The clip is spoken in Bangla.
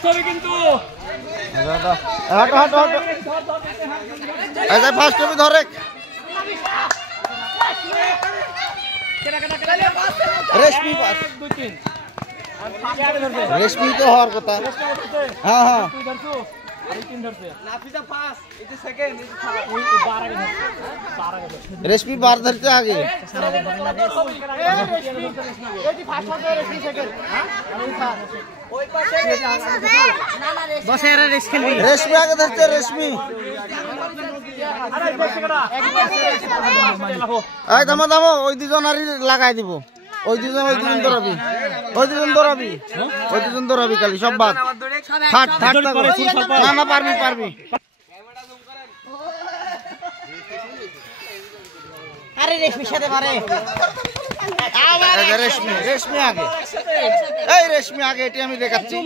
ফার্স্ট হবে কিন্তু হট হট হট এই যে ফার্স্ট হবে ধরে রেশমি রেশমি তো হওয়ার কথা হ্যাঁ হ্যাঁ रेशमी बार धरते आगे रेशमी आगे धरते रेशमी दामो दामो ওই দুজন আর লাগাই দিব ওই দুজন দৌড়াবি ওই দুজন দৌড়াবি খালি সব বাদ থাট থাট না না পারবি পারবি আরে রেশমি সাথে পারে রেশমি রেশমি আগে এই রেশমি আগে এটি আমি দেখাচ্ছি